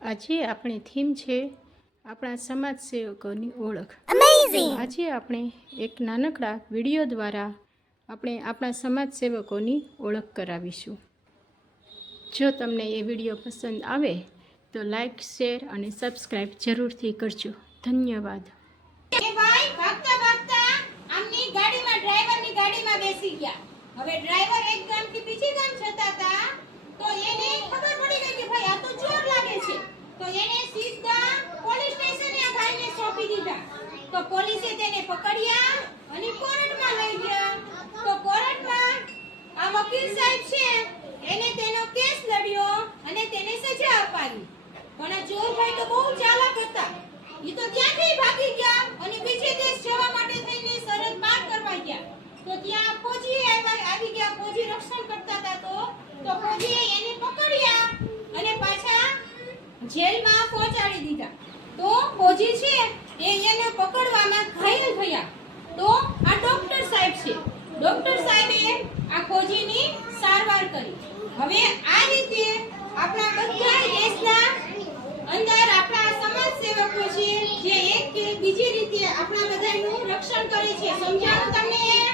આજે આપણી થીમ છે આપણા સમાજ સેવકોની ઓળખ. આજે આપણે એક નાનકડા વિડીયો દ્વારા આપણે આપણા સમાજ સેવકોની ઓળખ કરાવીશું. જો તમને એ વિડીયો પસંદ આવે તો લાઈક, શેર અને સબસ્ક્રાઈબ જરૂરથી કરજો. ધન્યવાદ. ભાઈ ભાગતા ભાગતા આમની ગાડીમાં ડ્રાઈવરની ગાડીમાં બેસી ગયા. હવે ડ્રાઈવર એક ગામથી બીજે ગામ જતા હતા તો એને ખબર પડી ગઈ કે ભાઈ આ તો ચોર લાગે છે. તો એને સીધા પોલીસ સ્ટેશને આ ભાઈને સોંપી દીધા. તો પોલીસે તેને પકડ્યા અને કોર્ટમાં લઈ ગયા. તો કોર્ટમાં આ વકીલ સાહેબ છે એને તેનો કેસ લડ્યો અને તેને સજા અપાવી. પણ આ ચોર ભાઈ તો બહુ ચાલાક હતા. ઈ તો ત્યાંથી ભાગી ગયા અને બીજે દેશ જવા માટે થઈને સરહદ પાર કરવા ગયા. તો ત્યાં ફોજી આવી ગયા. ફોજી રક્ષણ કરતા હતા તો ફોજીએ એને પકડ્યા અને પાછા જેલમાં પહોંચાડી દીધા. તો ફોજી છે એને પકડવામાં ઘાયલ થયા. તો આ ડોક્ટર સાહેબ છે. ડોક્ટર સાહેબે આ ફોજીની સારવાર કરી. હવે આ રીતે આપણા બધા દેશના અંદર આપણા સમાજ સેવકો છે જે એક કે બીજી રીતે આપણા બધાનું રક્ષણ કરે છે. સમજાવું તમને?